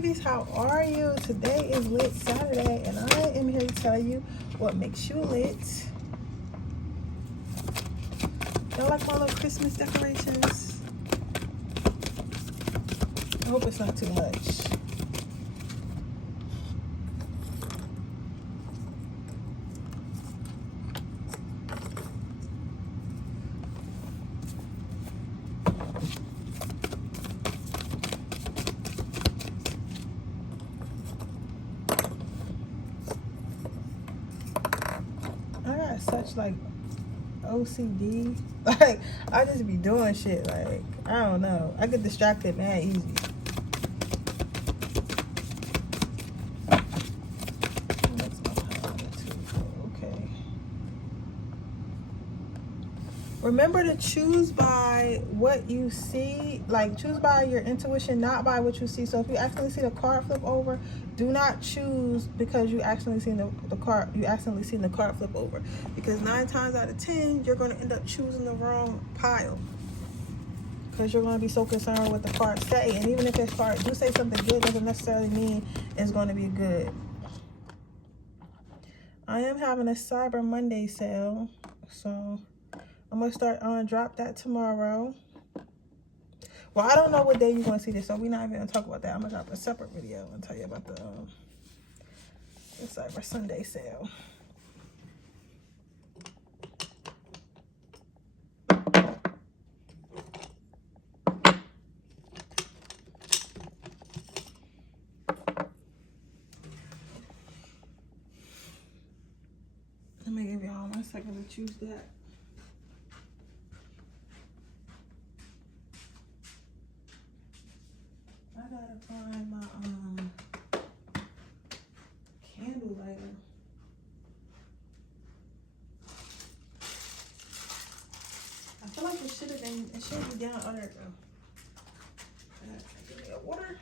babies, how are you? Today is Lit Saturday, and I am here to tell you what makes you lit. Y'all like my little Christmas decorations? I hope it's not too much. I got such like OCD. Like, I just be doing shit. Like, I don't know. I get distracted mad easy. That's my highlighter too. Okay. Remember to choose by what you see. Like, choose by your intuition, not by what you see. So if you accidentally see the card flip over, do not choose because you accidentally seen the card. You accidentally seen the card flip over, because 9 times out of 10 you're going to end up choosing the wrong pile because you're going to be so concerned with what the cards say. And even if this card do say something good, doesn't necessarily mean it's going to be good. I am having a Cyber Monday sale, so I'm gonna start on drop that tomorrow. Well, I don't know what day you're gonna see this, so we're not even gonna talk about that. I'm gonna drop a separate video and tell you about the Cyber Sunday sale. Let me give y'all 1 second to choose that. I gotta find my candle lighter. I feel like it should be down. Oh, there it go. Give me a water.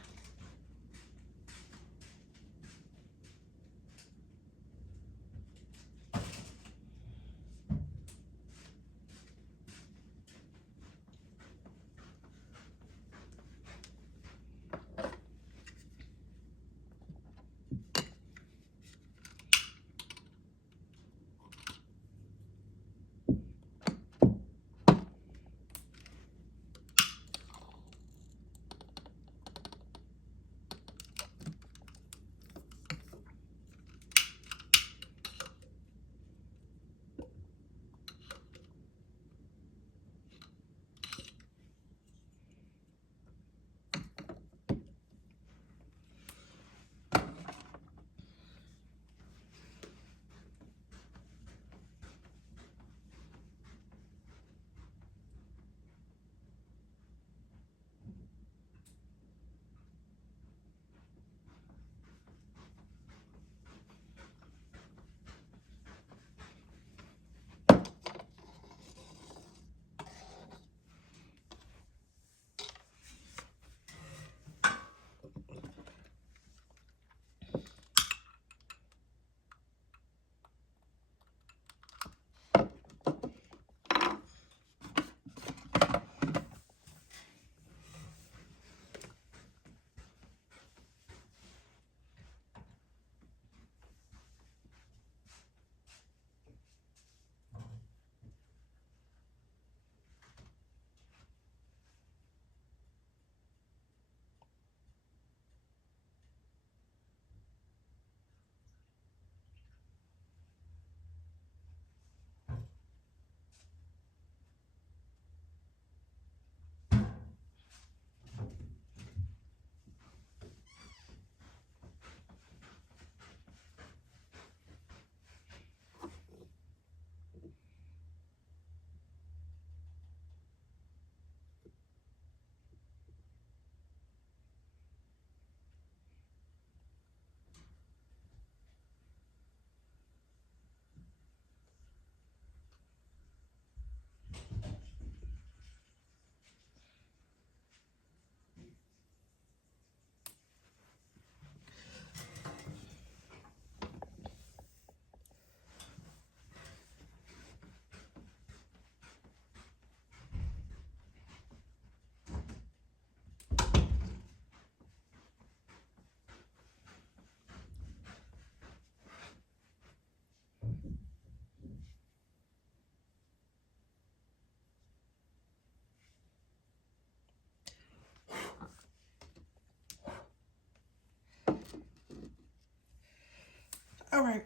All right.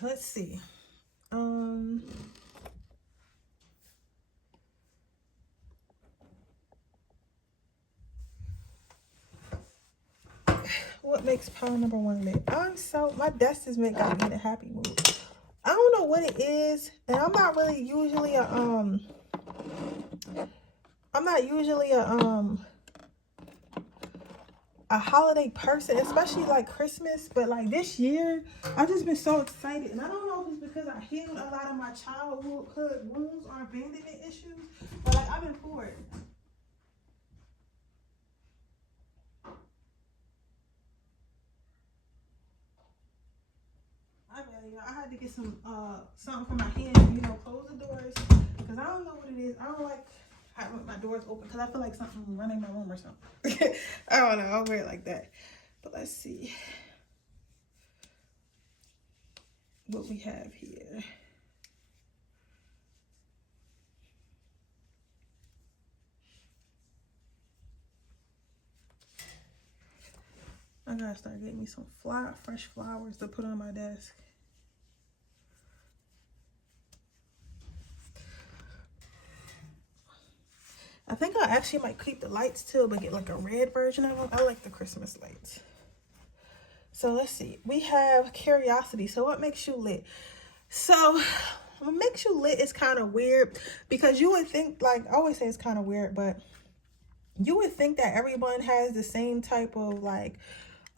Let's see. What makes pile number one lit? My desk is got me in a happy mood. I don't know what it is, and I'm not usually a holiday person, especially like Christmas, but like this year I've just been so excited, and I don't know if it's because I healed a lot of my childhood wounds or abandonment issues, but like I've been bored. I had to get some something for my hands, close the doors, because I don't know what it is. I don't like having my doors open because I feel like something running my room or something. I don't know. I'll wear it like that. But let's see what we have here. I gotta start getting me some fresh flowers to put on my desk. I think I actually might keep the lights too, but get like a red version of them. I like the Christmas lights. So let's see. We have curiosity. So what makes you lit? So what makes you lit is kind of weird, because you would think, like I always say it's kind of weird, but you would think that everyone has the same type of like,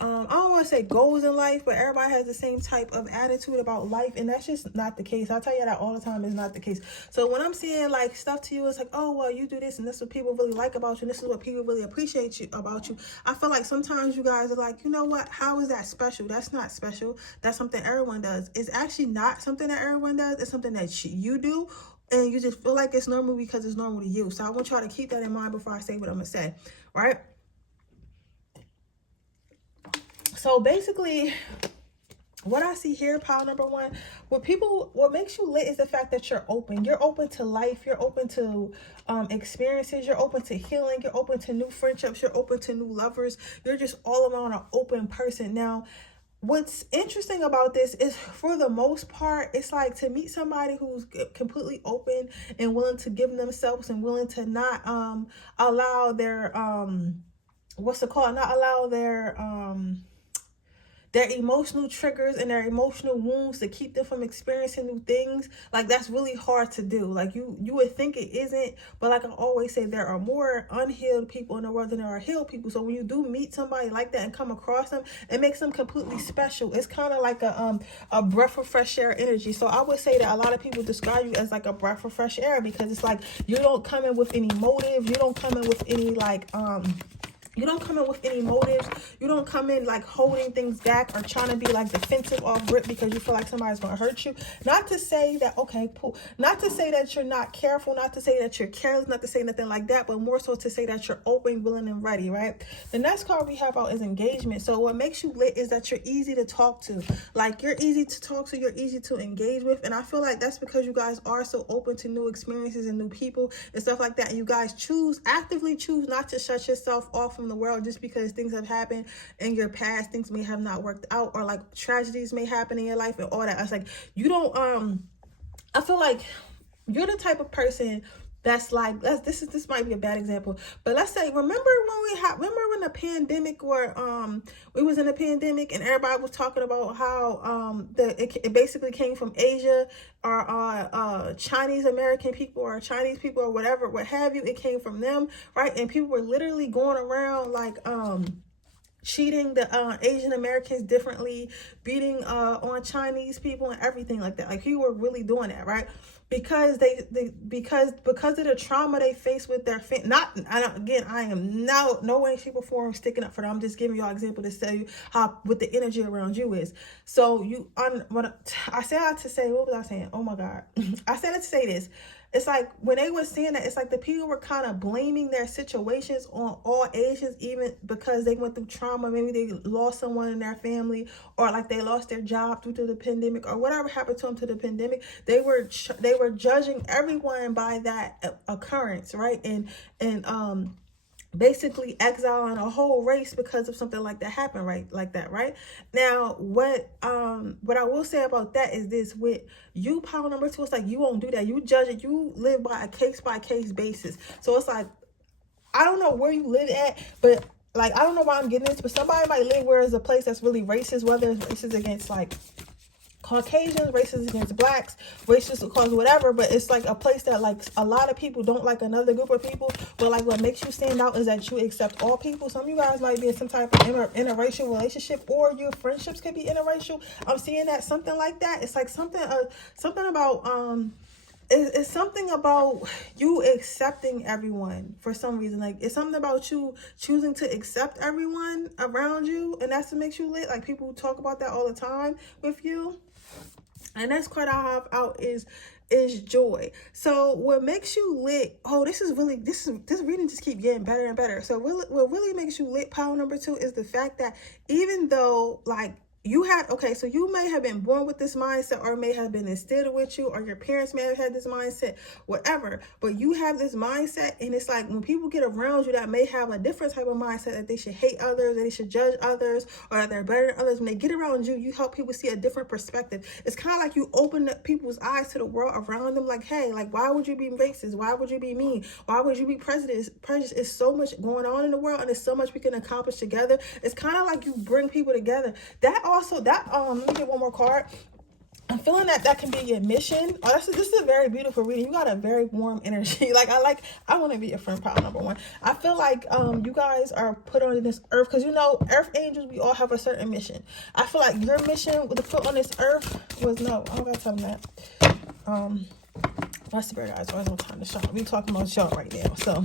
I don't want to say goals in life, but everybody has the same type of attitude about life, and that's just not the case. I tell you that all the time is not the case. So when I'm saying like stuff to you, it's like, oh, well, you do this, and this is what people really like about you, and this is what people really appreciate about you. I feel like sometimes you guys are like, you know what? How is that special? That's not special. That's something everyone does. It's actually not something that everyone does. It's something that you do, and you just feel like it's normal because it's normal to you. So I want y'all to keep that in mind before I say what I'm gonna say, right? So basically, what I see here, pile number one, what makes you lit is the fact that you're open. You're open to life. You're open to experiences. You're open to healing. You're open to new friendships. You're open to new lovers. You're just all around an open person. Now, what's interesting about this is, for the most part, it's like to meet somebody who's completely open and willing to give themselves and willing to not allow their not allow their emotional triggers and their emotional wounds to keep them from experiencing new things. Like, that's really hard to do. Like, you would think it isn't, but like I always say, there are more unhealed people in the world than there are healed people. So when you do meet somebody like that and come across them, it makes them completely special. It's kind of like a breath of fresh air energy. So I would say that a lot of people describe you as like a breath of fresh air, because it's like you don't come in with any motive. You don't come in with any like you don't come in with any motives. You don't come in like holding things back or trying to be like defensive off rip because you feel like somebody's going to hurt you. Not to say that, okay, cool. Not to say that you're not careful. Not to say that you're careless. Not to say nothing like that. But more so to say that you're open, willing, and ready, right? The next card we have out is engagement. So what makes you lit is that you're easy to talk to. Like, you're easy to talk to. You're easy to engage with. And I feel like that's because you guys are so open to new experiences and new people and stuff like that. And you guys actively choose not to shut yourself off from the world just because things have happened in your past. Things may have not worked out, or like tragedies may happen in your life and all that. I was like, you don't I feel like you're the type of person that's like, this might be a bad example, but let's say, remember when the pandemic, where we was in a pandemic and everybody was talking about how it basically came from Asia, or Chinese American people, or Chinese people, or whatever, what have you, it came from them, right? And people were literally going around like treating the Asian Americans differently, beating on Chinese people and everything like that. Like, people were really doing that, right? Because because of the trauma they face with their I am no way, shape, or form sticking up for them. I'm just giving y'all an example to tell you how what the energy around you is. So when I said that to say, what was I saying? Oh my God. I said it to say this. It's like when they were saying that, it's like the people were kind of blaming their situations on all Asians, even because they went through trauma. Maybe they lost someone in their family, or like they lost their job due to the pandemic, or whatever happened to them to the pandemic. They were judging everyone by that occurrence, right? And basically exiling a whole race because of something like that happened, right? Like that, right? Now, what I will say about that is this: with you, power number 2, it's like you won't do that. You judge it. You live by a case by case basis. So it's like, I don't know where you live at, but like, I don't know why I'm getting this, but somebody might live where it's a place that's really racist, whether it's racist against like Caucasians, racist against blacks, racist because whatever, but it's like a place that like a lot of people don't like another group of people, but like what makes you stand out is that you accept all people. Some of you guys might be in some type of interracial relationship, or your friendships could be interracial. I'm seeing that, something like that. It's like something about it's something about you accepting everyone for some reason. Like, it's something about you choosing to accept everyone around you, and that's what makes you lit. Like, people talk about that all the time with you. And that's quite out is joy. So what makes you lit, this reading just keep getting better and better. So what really makes you lit, power number 2, is the fact that even though like so you may have been born with this mindset, or may have been instilled with you, or your parents may have had this mindset, whatever, but you have this mindset, and it's like when people get around you that may have a different type of mindset, that they should hate others, that they should judge others, or that they're better than others, when they get around you, you help people see a different perspective. It's kind of like you open up people's eyes to the world around them, like, hey, like, why would you be racist? Why would you be mean? Why would you be prejudiced? It's so much going on in the world, and there's so much we can accomplish together. It's kind of like you bring people together. Let me get one more card. I'm feeling that can be your mission. This is a very beautiful reading. You got a very warm energy. I want to be your friend, power number 1. I feel like you guys are put on this earth because, earth angels, we all have a certain mission. I feel like your mission with the foot on this earth was I don't got to tell them that. My spirit guys always no time to shout. We talking about y'all right now, so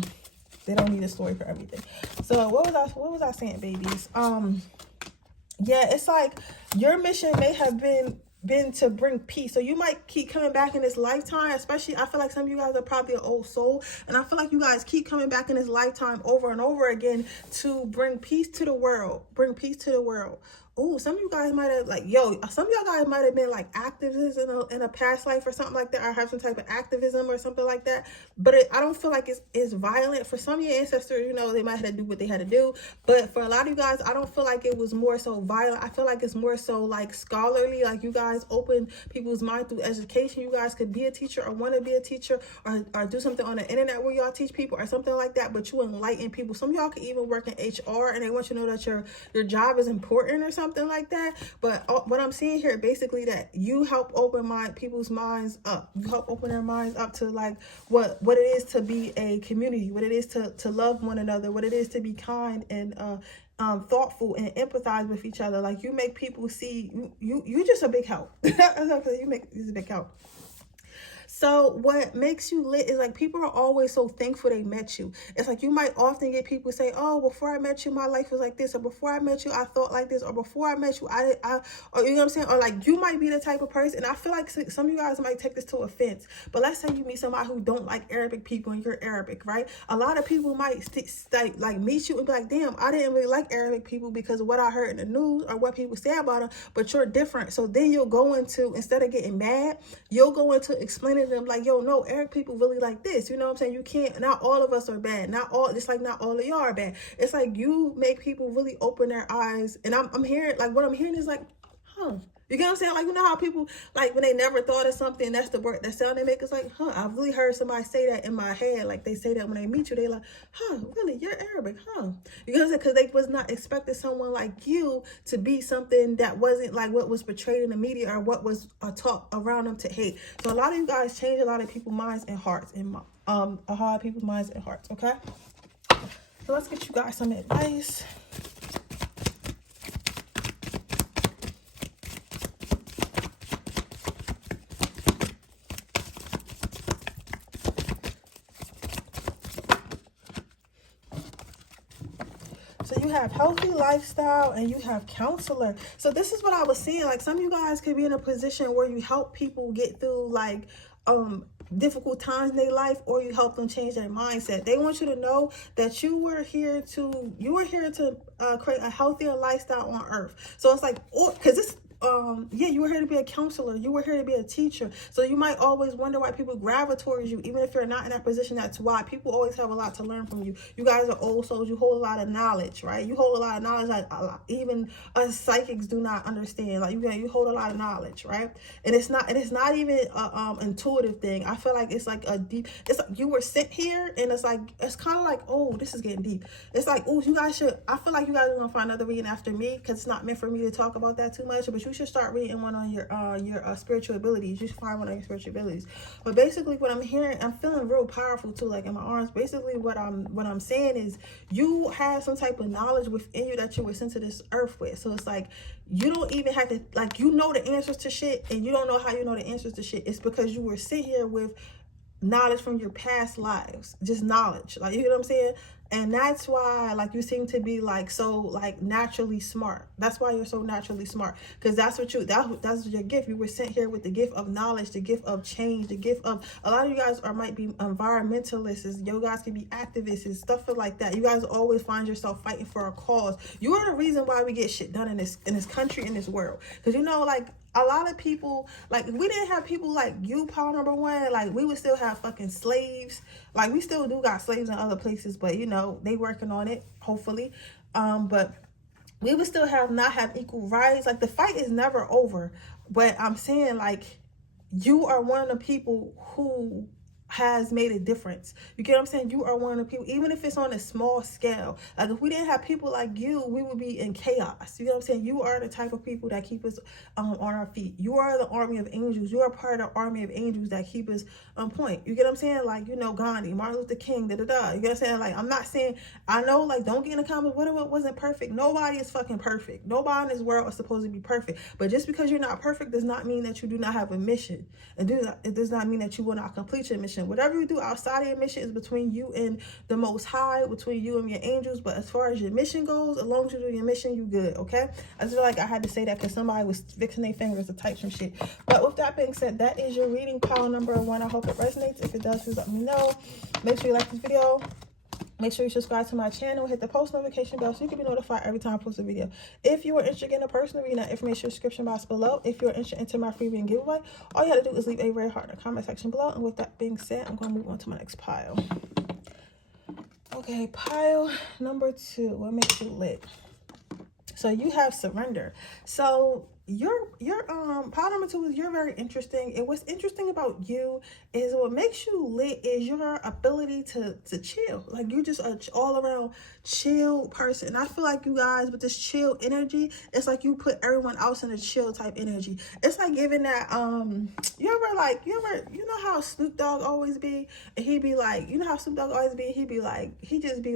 they don't need a story for everything. So what was I saying, babies? Yeah, it's like your mission may have been to bring peace. So you might keep coming back in this lifetime, especially I feel like some of you guys are probably an old soul, and I feel like you guys keep coming back in this lifetime over and over again to bring peace to the world. Oh, some of you guys might have some of y'all guys might have been like activists in a past life or something like that, or have some type of activism or something like that. But I don't feel like it's violent. For some of your ancestors, they might have to do what they had to do. But for a lot of you guys, I don't feel like it was more so violent. I feel like it's more so like scholarly. Like, you guys open people's mind through education. You guys could be a teacher, or want to be a teacher, or do something on the internet where y'all teach people or something like that. But you enlighten people. Some of y'all could even work in HR, and they want you to know that your job is important or something like that. But what I'm seeing here, basically, that you help open people's minds up. You help open their minds up to like what it is to be a community, what it is to love one another, what it is to be kind and thoughtful and empathize with each other. Like, you make people see you just a big help. You make this a big help. So what makes you lit is like, people are always so thankful they met you. It's like, you might often get people say, oh, before I met you, my life was like this, or before I met you, I thought like this, or before I met you, I or you know what I'm saying? Or like, you might be the type of person, and I feel like some of you guys might take this to offense, but let's say you meet somebody who don't like Arabic people, and you're Arabic, right? A lot of people might meet you and be like, damn, I didn't really like Arabic people because of what I heard in the news or what people say about them, but you're different. So then you'll go into, instead of getting mad, you'll go into explaining to them like, yo, no, Arab people really like this. You know what I'm saying? You can't, not all of us are bad. Not all of y'all are bad. It's like, you make people really open their eyes. And I'm hearing, like, what I'm hearing is like, you get what I'm saying? Like, you know how people, like, when they never thought of something, that's the word, that sound they make. It's like, I've really heard somebody say that in my head. Like, they say that when they meet you, they like, really, you're Arabic, You know what I'm saying? Because they was not expecting someone like you to be something that wasn't like what was portrayed in the media, or what was taught around them to hate. So a lot of you guys change a lot of people's minds and hearts, okay? So let's get you guys some advice. So you have healthy lifestyle, and you have counselor. So this is what I was saying. Like, some of you guys could be in a position where you help people get through like difficult times in their life, or you help them change their mindset. They want you to know that you were here to create a healthier lifestyle on earth. So it's like, because yeah, you were here to be a counselor. You were here to be a teacher. So you might always wonder why people gravitate towards you, even if you're not in that position. That's why people always have a lot to learn from you. You guys are old souls. You hold a lot of knowledge, right? You hold a lot of knowledge that even us psychics do not understand. Like you hold a lot of knowledge, right? And it's not even a intuitive thing. I feel like it's like a deep. It's like you were sent here, and it's kind of like, oh, this is getting deep. It's like, oh, you guys should. I feel like you guys are gonna find another reading after me, because it's not meant for me to talk about that too much. But you should start reading one on your spiritual abilities. You should find one on your spiritual abilities. But basically, what I'm hearing, I'm feeling real powerful too, like in my arms. Basically, what I'm saying is, you have some type of knowledge within you that you were sent to this earth with. So it's like, you don't even have to, like, you know the answers to shit, and you don't know how you know the answers to shit. It's because you were sent here with knowledge from your past lives, just knowledge, like, you know what I'm saying? And that's why, like, you seem to be like so like naturally smart. That's why you're so naturally smart, because that's what that's your gift. You were sent here with the gift of knowledge, the gift of change, the gift of, a lot of you guys might be environmentalists. You guys can be activists and stuff like that. You guys always find yourself fighting for a cause. You are the reason why we get shit done in this country, in this world. Because, you know, like, a lot of people, like, if we didn't have people like you, Power Number One, like, we would still have fucking slaves. Like, we still do got slaves in other places, but, you know, they working on it, hopefully. But we would still not have equal rights. Like, the fight is never over. But I'm saying, like, you are one of the people who has made a difference. You get what I'm saying? You are one of the people, even if it's on a small scale. Like, if we didn't have people like you, we would be in chaos. You get what I'm saying? You are the type of people that keep us on our feet. You are the army of angels. You are part of the army of angels that keep us on point. You get what I'm saying? Like, you know, Gandhi, Martin Luther King, da-da-da. You get what I'm saying? Like, I'm not saying, I know, like, don't get in the comments, what if it wasn't perfect? Nobody is fucking perfect. Nobody in this world is supposed to be perfect. But just because you're not perfect does not mean that you do not have a mission. It does not mean that you will not complete your mission. Whatever you do outside of your mission is between you and the Most High, between you and your angels. But as far as your mission goes, as long as you do your mission, you good, okay? I just feel like I had to say that because somebody was fixing their fingers to type some shit. But with that being said, that is your reading, Power Number One. I hope it resonates. If it does, please let me know. Make sure you like this video. Make sure you subscribe to my channel, hit the post notification bell so you can be notified every time I post a video. If you are interested in a personal reading, that information description box below. If you're interested into my free reading giveaway, all you have to do is leave a red heart in the comment section below. And with that being said, I'm going to move on to my next pile. Okay, pile number 2. What makes you lit? So you have surrender. So your pile number 2 is, you're very interesting. And what's interesting about you is, what makes you lit is your ability to chill. Like, you're just a all around chill person. And I feel like you guys, with this chill energy, it's like you put everyone else in a chill type energy. It's like giving that you know how Snoop Dogg always be, and he be like, you know how Snoop Dogg always be, he just be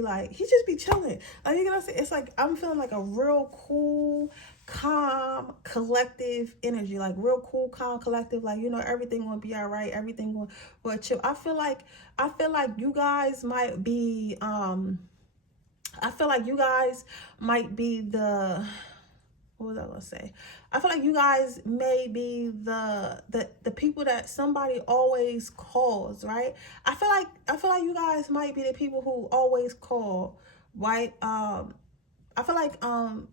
chilling. Like, you know what I'm saying? It's like, I'm feeling like a real cool, calm, collective energy, like real cool, calm, collective, like, you know, everything gonna be all right, everything gonna chill. I feel like you guys might be the, what was I gonna say? I feel like you guys may be the people that somebody always calls, right? I feel like you guys might be the people who always call, right? I feel like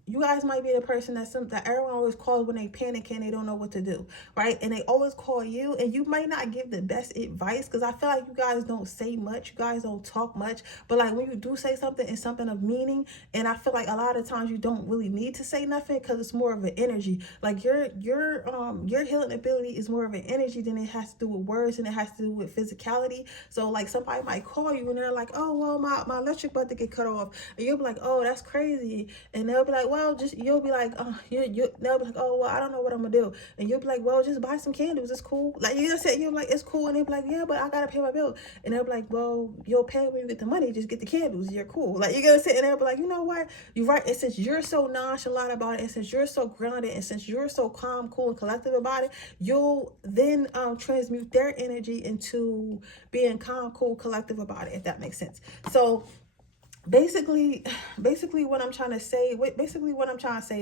you guys might be the person that everyone always calls when they panic and they don't know what to do, right? And they always call you, and you might not give the best advice, because I feel like you guys don't say much, you guys don't talk much, but like, when you do say something, it's something of meaning. And I feel like a lot of times you don't really need to say nothing, because it's more of an energy. Like, your healing ability is more of an energy than it has to do with words, and it has to do with physicality. So like, somebody might call you and they're like, oh, well, my electric about to get cut off, and you'll be like, oh, that's crazy. And they'll be like, well, you'll be like, they'll be like, oh, well, I don't know what I'm gonna do. And you'll be like, well, just buy some candles, it's cool. Like, you just said, you're like, it's cool. And they'll be like, yeah, but I gotta pay my bill. And they'll be like, well, you'll pay when you get the money, just get the candles, you're cool. Like, you're gonna sit and they'll be like, you know what, you're right. And since you're so nonchalant about it, and since you're so grounded, and since you're so calm, cool, and collective about it, you'll then transmute their energy into being calm, cool, collective about it, if that makes sense. So basically what I'm trying to say,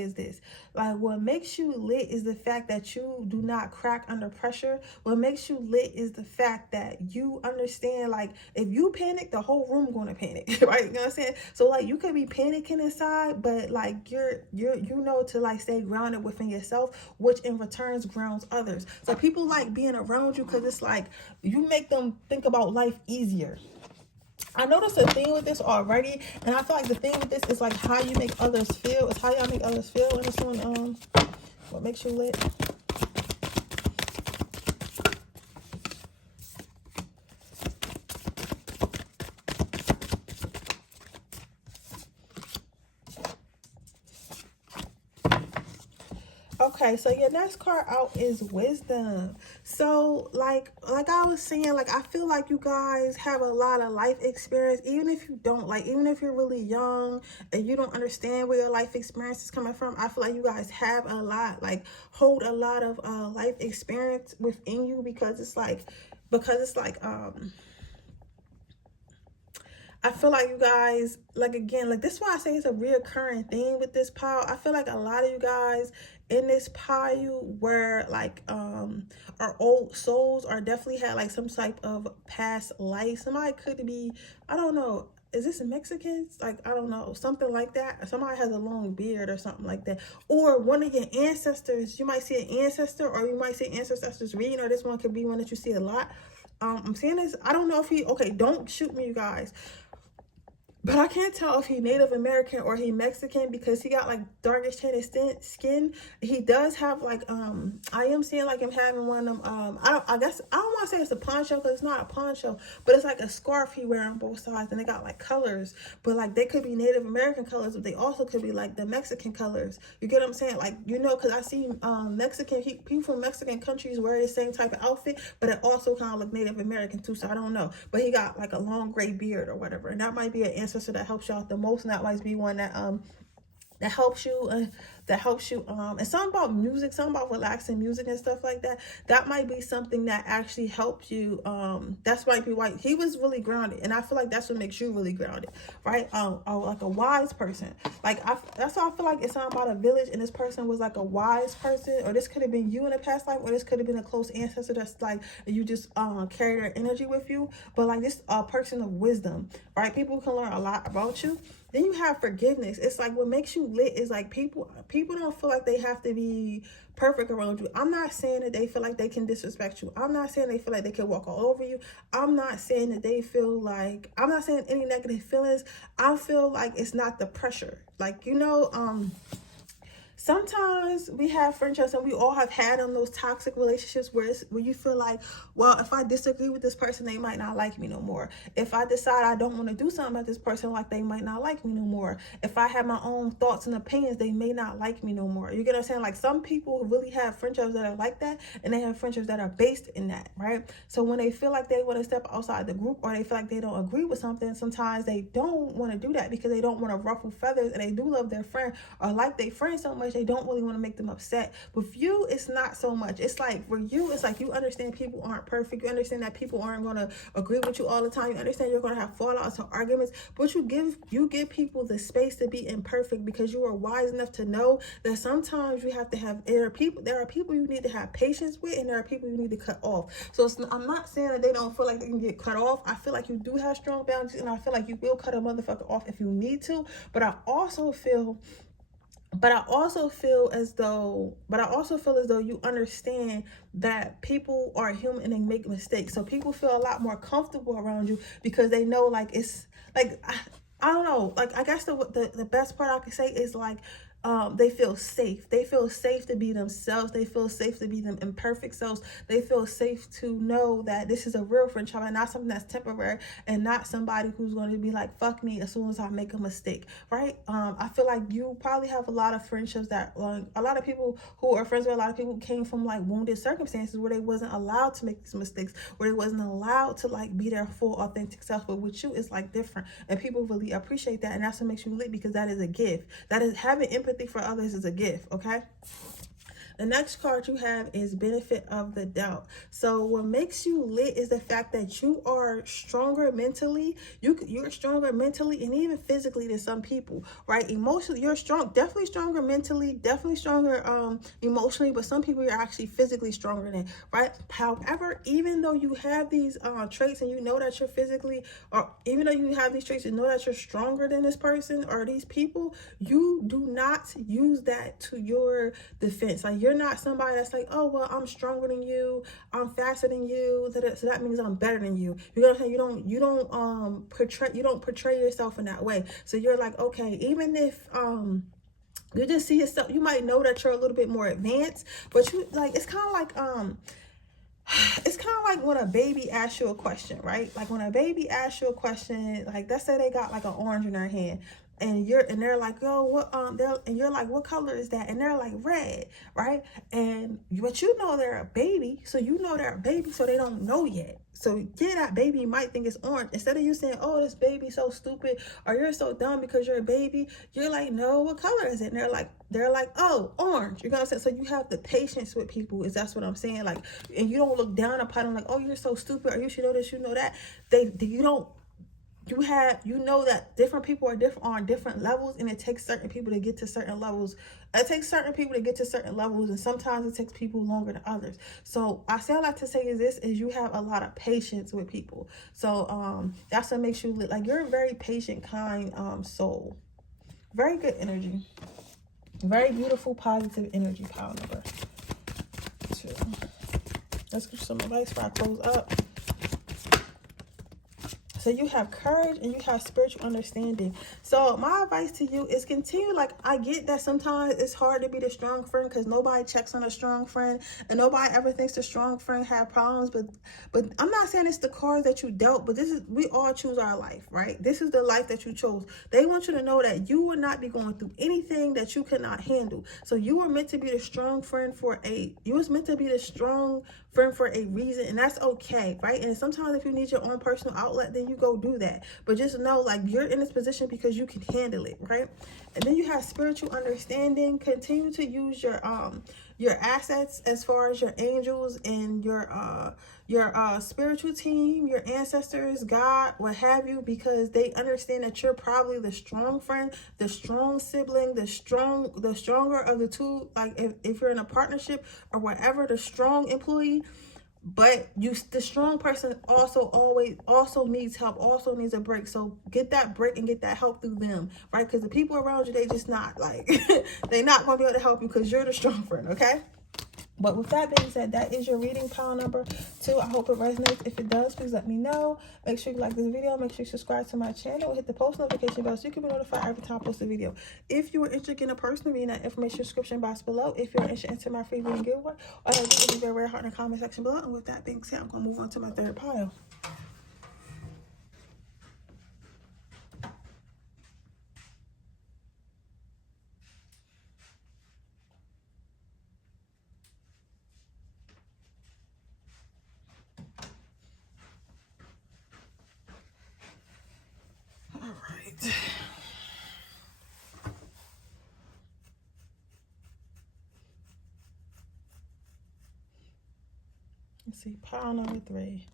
is this. Like, what makes you lit is the fact that you do not crack under pressure. What makes you lit is the fact that you understand, like, if you panic, the whole room gonna panic, right? You know what I'm saying? So like, you could be panicking inside, but like you know to like stay grounded within yourself, which in returns grounds others. So people like being around you because it's like you make them think about life easier. I noticed a thing with this already, and I feel like the thing with this is like how you make others feel. It's how y'all make others feel in this one. What makes you lit? Okay, so your next card out is wisdom. So like I was saying, like I feel like you guys have a lot of life experience, even if you don't, like even if you're really young and you don't understand where your life experience is coming from. I feel like you guys have a lot, like hold a lot of life experience within you, because it's like I feel like you guys, like, again, like, this is why I say it's a reoccurring thing with this pile. I feel like a lot of you guys in this pile where, like, our old souls are definitely had, like, some type of past life. Somebody could be, I don't know, is this Mexicans? Like, I don't know, something like that. Somebody has a long beard or something like that. Or one of your ancestors, you might see an ancestor, or you might see ancestors reading, or this one could be one that you see a lot. I'm seeing this, I don't know if he, okay, don't shoot me, you guys. But I can't tell if he Native American or he Mexican, because he got like darkish tinted skin. He does have like I am seeing like him having one of them I guess I don't want to say it's a poncho, because it's not a poncho, but it's like a scarf he wear on both sides, and they got like colors, but like they could be Native American colors, but they also could be like the Mexican colors. You get what I'm saying? Like, you know, because I see Mexican people from Mexican countries wear the same type of outfit, but it also kind of look Native American too, so I don't know. But he got like a long gray beard or whatever, and that might be an ancestor that helps you out the most, and that might be one that helps you and something about music, something about relaxing music and stuff like that. That might be something that actually helps you. That's might be why he was really grounded, and I feel like that's what makes you really grounded, right? Like a wise person. Like that's why I feel like it's something about a village, and this person was like a wise person, or this could have been you in a past life, or this could have been a close ancestor that's like you just carry their energy with you. But like this person of wisdom, right? People can learn a lot about you. Then you have forgiveness. It's like what makes you lit is like people don't feel like they have to be perfect around you. I'm not saying that they feel like they can disrespect you. I'm not saying they feel like they can walk all over you. I'm not saying that they feel like, I'm not saying any negative feelings. I feel like it's not the pressure. Like, you know, sometimes we have friendships, and we all have had those toxic relationships where you feel like, well, if I disagree with this person, they might not like me no more. If I decide I don't want to do something with this person, like, they might not like me no more. If I have my own thoughts and opinions, they may not like me no more. You get what I'm saying? Like, some people really have friendships that are like that, and they have friendships that are based in that, right? So when they feel like they want to step outside the group, or they feel like they don't agree with something, sometimes they don't want to do that because they don't want to ruffle feathers, and they do love their friend or like their friend so much they don't really want to make them upset. With you, it's not so much. It's like, for you, it's like you understand people aren't perfect. You understand that people aren't going to agree with you all the time. You understand you're going to have fallouts and arguments, but you give people the space to be imperfect, because you are wise enough to know that sometimes you have to have, there are people you need to have patience with, and there are people you need to cut off. So I'm not saying that they don't feel like they can get cut off. I feel like you do have strong boundaries, and I feel like you will cut a motherfucker off if you need to. But I also feel as though you understand that people are human and they make mistakes. So people feel a lot more comfortable around you because they know, like, it's like, I don't know, like, I guess the best part I could say is like, they feel safe. They feel safe to be themselves. They feel safe to be them imperfect selves. They feel safe to know that this is a real friendship and not something that's temporary, and not somebody who's going to be like, fuck me as soon as I make a mistake, right? I feel like you probably have a lot of friendships that, a lot of people who are friends with a lot of people who came from like wounded circumstances where they wasn't allowed to make these mistakes, where they wasn't allowed to like be their full authentic self. But with you, it's like different, and people really appreciate that, and that's what makes you lit, because that is a gift. That is, having empathy for others is a gift, okay? The next card you have is benefit of the doubt. So what makes you lit is the fact that you are stronger mentally. You're stronger mentally and even physically than some people, right? Emotionally, you're strong, definitely stronger mentally, definitely stronger emotionally, but some people you're actually physically stronger than, right? However, even though you have these traits and you know that you're physically, or even though you have these traits and know that you're stronger than this person or these people, you do not use that to your defense. Like, you're not somebody that's like, oh well, I'm stronger than you, I'm faster than you, so that means I'm better than you. You know what I'm saying? You don't portray yourself in that way. So you're like, okay, even if you just see yourself, you might know that you're a little bit more advanced, but you like, it's kind of like when a baby asks you a question, right? Like when a baby asks you a question, like let's say they got like an orange in their hand, and they're like, oh, what and you're like, what color is that? And they're like, red, right? But you know they're a baby, so they don't know yet. So yeah, that baby might think it's orange. Instead of you saying, oh, this baby's so stupid, or you're so dumb because you're a baby, you're like, no, what color is it? And they're like, oh, orange. You know what I'm saying? So you have the patience with people, that's what I'm saying. Like, and you don't look down upon them like, oh, you're so stupid, or you should know this, you know that. You know that different people are on different levels, and it takes certain people to get to certain levels. It takes certain people to get to certain levels, and sometimes it takes people longer than others. So I like to say is you have a lot of patience with people. So that's what makes you like, you're a very patient, kind soul. Very good energy. Very beautiful, positive energy. Pile number 2. Let's get some advice before I close up. So you have courage and you have spiritual understanding. So my advice to you is continue. Like, I get that sometimes it's hard to be the strong friend because nobody checks on a strong friend and nobody ever thinks the strong friend have problems. But I'm not saying it's the cards that you dealt, but we all choose our life, right? This is the life that you chose. They want you to know that you will not be going through anything that you cannot handle. So you were meant to be the strong friend you was meant to be the strong friend for a reason, and that's okay, right? And sometimes if you need your own personal outlet, then you go do that. But just know, like, you're in this position because you can handle it, right? And then you have spiritual understanding. Continue to use your assets as far as your angels and your spiritual team, your ancestors, God, what have you, because they understand that you're probably the strong friend, the strong sibling, the stronger of the two. Like, if you're in a partnership or whatever, the strong employee. But the strong person also needs help, also needs a break. So get that break and get that help through them, right? Because the people around you, they just not like they're not gonna be able to help you because you're the strong friend, okay? But with that being said, that is your reading, pile number 2. I hope it resonates. If it does, please let me know. Make sure you like this video. Make sure you subscribe to my channel. Hit the post notification bell so you can be notified every time I post a video. If you are interested in a personal reading, that information description box below. If you're interested in my free reading giveaway, all you have to do is leave a rare heart in the comment section below. And with that being said, I'm going to move on to my third pile. All right. Let's see, pile number 3.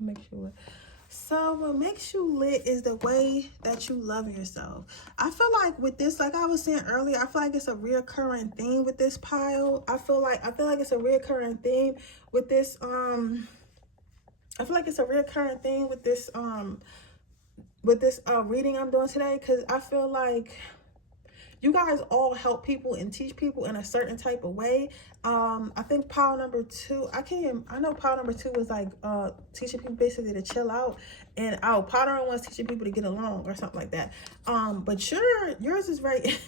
Make sure. So what makes you lit is the way that you love yourself. I feel like with this, like I was saying earlier, I feel like it's a reoccurring theme with this pile. I feel like it's a reoccurring theme with this. I feel like it's a reoccurring thing with this reading I'm doing today, because I feel like you guys all help people and teach people in a certain type of way. I think pile number 2, I know pile number 2 was like teaching people basically to chill out, and pile number 1 is teaching people to get along or something like that. But yours is very yours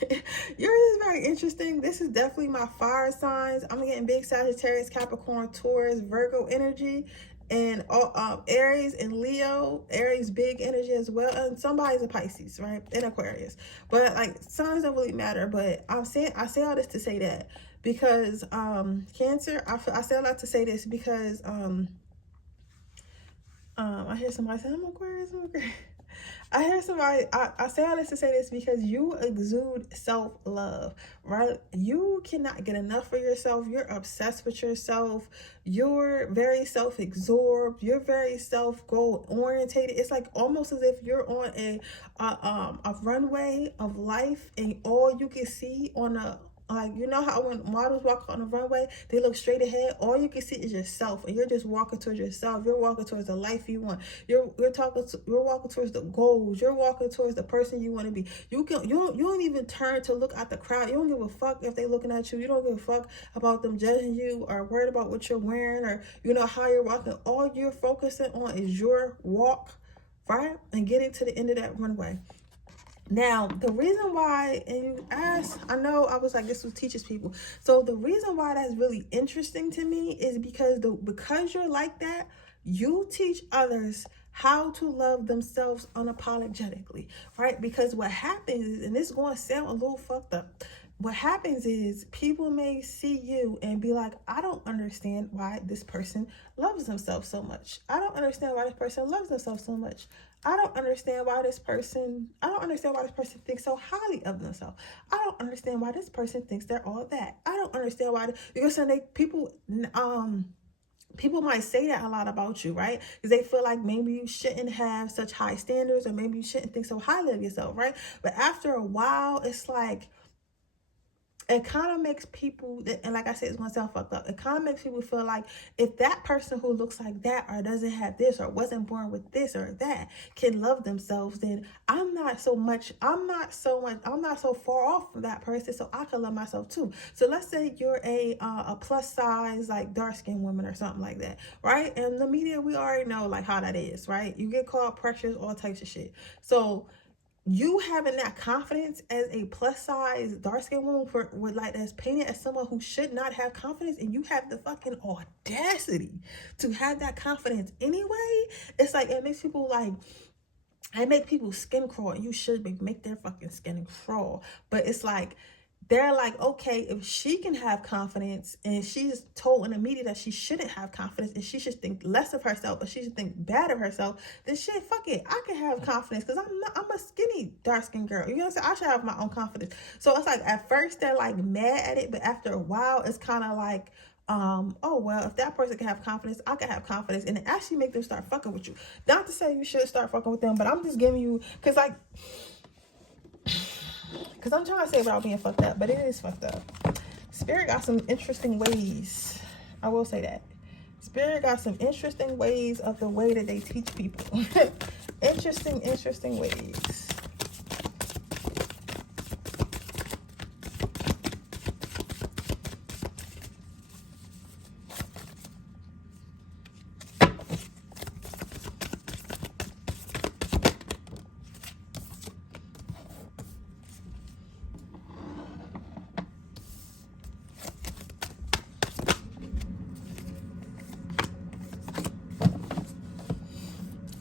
is very interesting. This is definitely my fire signs. I'm getting big Sagittarius, Capricorn, Taurus, Virgo energy, and Aries and Leo. Aries big energy as well, and somebody's a Pisces, right, and Aquarius. But like, signs don't really matter. But I say all this to say that because Cancer, I say a lot to say this because I hear somebody say I'm Aquarius. I hear somebody, I say all this to say this because you exude self-love, right? You cannot get enough of yourself. You're obsessed with yourself. You're very self-absorbed. You're very self-goal orientated. It's like almost as if you're on a runway of life, and all you can see on a, like, you know how when models walk on the runway, they look straight ahead. All you can see is yourself, and you're just walking towards yourself. You're walking towards the life you want. You're walking towards the goals. You're walking towards the person you want to be. You don't even turn to look at the crowd. You don't give a fuck if they looking at you. You don't give a fuck about them judging you or worried about what you're wearing or how you're walking. All you're focusing on is your walk, right, and getting to the end of that runway. Now, the reason why, and you ask, I know I was like, this was teaches people. So the reason why that's really interesting to me is because you're like that, you teach others how to love themselves unapologetically, right? Because what happens is, and this is going to sound a little fucked up, what happens is people may see you and be like, I don't understand why this person loves themselves so much. I don't understand why this person loves themselves so much. I don't understand why this person thinks so highly of themselves. I don't understand why this person thinks they're all that. I don't understand why, because people might say that a lot about you, right? Because they feel like maybe you shouldn't have such high standards, or maybe you shouldn't think so highly of yourself, right? But after a while, it's like, it kind of makes people, and like I said, it's going to sound fucked up. It kind of makes people feel like if that person who looks like that or doesn't have this or wasn't born with this or that can love themselves, then I'm not so far off from that person, so I can love myself too. So let's say you're a plus size, like dark skinned woman or something like that, right? And the media, we already know like how that is, right? You get called precious, all types of shit. So you having that confidence as a plus size dark skinned woman with like that's painted as someone who should not have confidence, and you have the fucking audacity to have that confidence anyway. It's like, it makes people like, I make people's skin crawl, and you should make their fucking skin crawl. But it's like, they're like, okay, if she can have confidence and she's told in the media that she shouldn't have confidence and she should think less of herself, or she should think bad of herself, then shit, fuck it, I can have confidence because I'm a skinny dark-skinned girl. You know what I'm saying? I should have my own confidence. So it's like, at first they're like mad at it, but after a while it's kind of like, oh well, if that person can have confidence, I can have confidence, and it actually make them start fucking with you. Not to say you should start fucking with them, but I'm just giving you, because I'm trying to say without being fucked up, but it is fucked up. Spirit got some interesting ways. I will say that. Spirit got some interesting ways of the way that they teach people. interesting ways.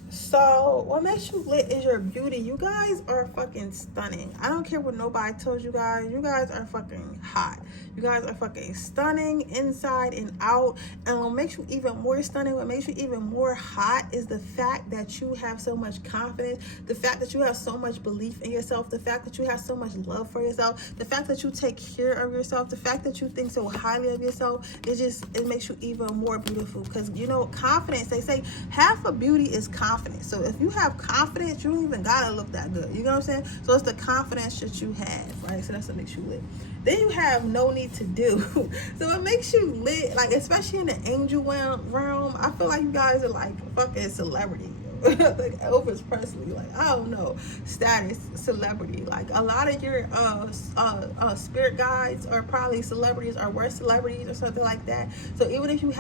So what makes you lit is your beauty. You guys are fucking stunning. I don't care what nobody tells you guys. You guys are fucking hot. You guys are fucking stunning inside and out. And what makes you even more stunning, what makes you even more hot, is the fact that you have so much confidence, the fact that you have so much belief in yourself, the fact that you have so much love for yourself, the fact that you take care of yourself, the fact that you think so highly of yourself. It makes you even more beautiful. Because, you know, confidence, they say half of beauty is confidence. So if you have confidence, you don't even gotta look that good. You know what I'm saying? So it's the confidence that you have, right? So that's what makes you lit. Then you have no need to do. So it makes you lit, like, especially in the angel realm. I feel like you guys are like fucking celebrity. Like Elvis Presley, like, I don't know, status celebrity. Like a lot of your spirit guides are probably celebrities, or were celebrities, or something like that. So even if you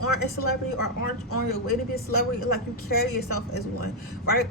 aren't a celebrity, or aren't on your way to be a celebrity, like, you carry yourself as one, right?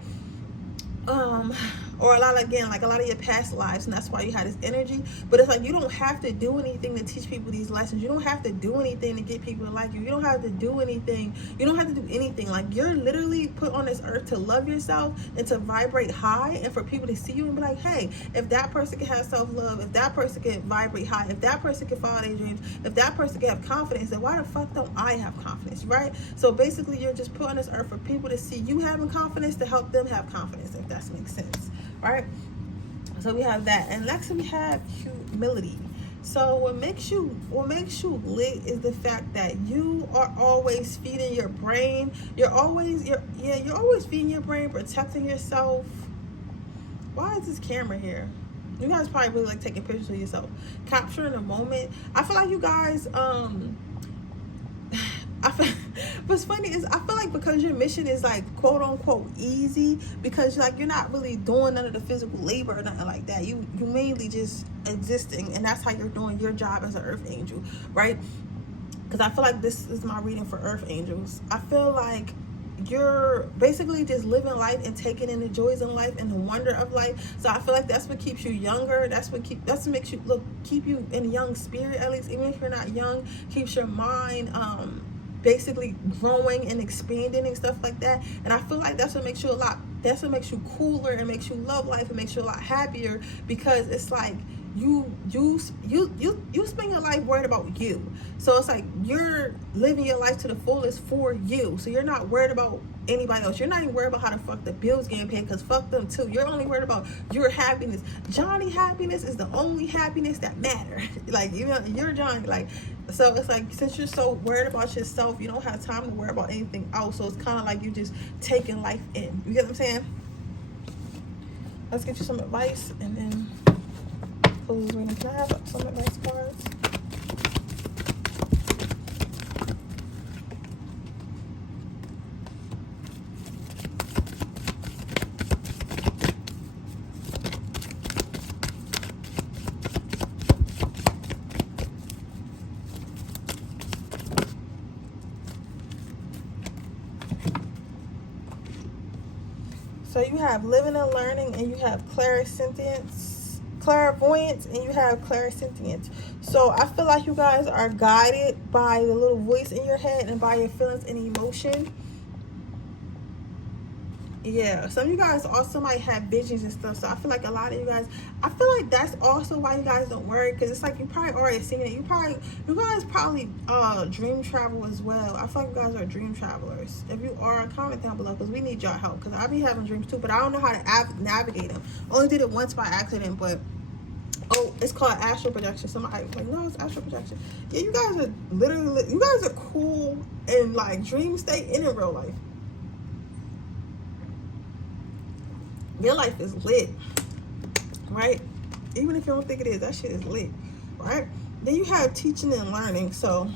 or a lot, again, like a lot of your past lives, and that's why you had this energy. But it's like you don't have to do anything to teach people these lessons. You don't have to do anything to get people to like you. You don't have to do anything. You don't have to do anything. Like, you're literally put on this earth to love yourself and to vibrate high, and for people to see you and be like, hey, if that person can have self-love, if that person can vibrate high, if that person can follow their dreams, if that person can have confidence, then why the fuck don't I have confidence, right? So basically, you're just put on this earth for people to see you having confidence, to help them have confidence, if that makes sense, right? So we have that. And next we have humility. So what makes you lit is the fact that you are always feeding your brain. You're always feeding your brain, protecting yourself. Why is this camera here? You guys probably really like taking pictures of yourself, capturing the moment. I feel like you guys what's funny is I feel like because your mission is like quote unquote easy, because like you're not really doing none of the physical labor or nothing like that. You mainly just existing, and that's how you're doing your job as an earth angel, right? Because I feel like this is my reading for earth angels. I feel like you're basically just living life and taking in the joys in life and the wonder of life. So I feel like that's what keeps you younger. That's what makes you keep you in a young spirit, at least, even if you're not young. Keeps your mind basically growing and expanding and stuff like that. And I feel like that's what makes you cooler and makes you love life and makes you a lot happier, because it's like you spend your life worried about you. So it's like you're living your life to the fullest for you. So you're not worried about anybody else. You're not even worried about how the fuck the bills getting paid, because fuck them too. You're only worried about your happiness. Johnny happiness is the only happiness that matters. Like, you know, you're Johnny. Like, so it's like, since you're so worried about yourself, you don't have time to worry about anything else. So it's kind of like you just taking life in. You get what I'm saying? Let's get you some advice, and then close this reading. Can I have some advice cards? So you have living and learning, and you have clairvoyance, and you have clairsentience. So I feel like you guys are guided by the little voice in your head and by your feelings and emotion. Yeah, some of you guys also might have visions and stuff. So I feel like a lot of you guys, I feel like that's also why you guys don't worry, because it's like you probably already seen it. You guys probably dream travel as well. I feel like you guys are dream travelers. If you are, comment down below, because we need your help, because I be having dreams too, but I don't know how to navigate them. Only did it once by accident, but oh, it's called astral projection. Somebody was like, no, it's astral projection. Yeah, you guys are literally, you guys are cool in like dream state and in real life. Your life is lit, right? Even if you don't think it is, that shit is lit, right? Then you have teaching and learning. So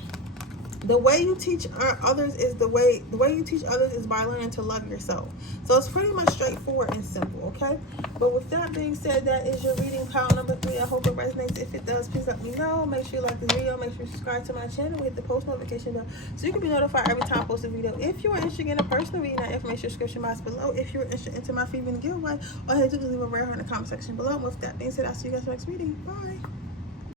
the way you teach others is the way you teach others is by learning to love yourself. So it's pretty much straightforward and simple, okay? But with that being said, that is your reading pile number 3. I hope it resonates. If it does, please let me know. Make sure you like this video. Make sure you subscribe to my channel. Hit the post notification bell so you can be notified every time I post a video. If you are interested in a personal reading, that information description box below. If you're interested into my free reading giveaway, all you have to do is leave a rare heart in the comment section below. And with that being said, I'll see you guys next reading. Bye.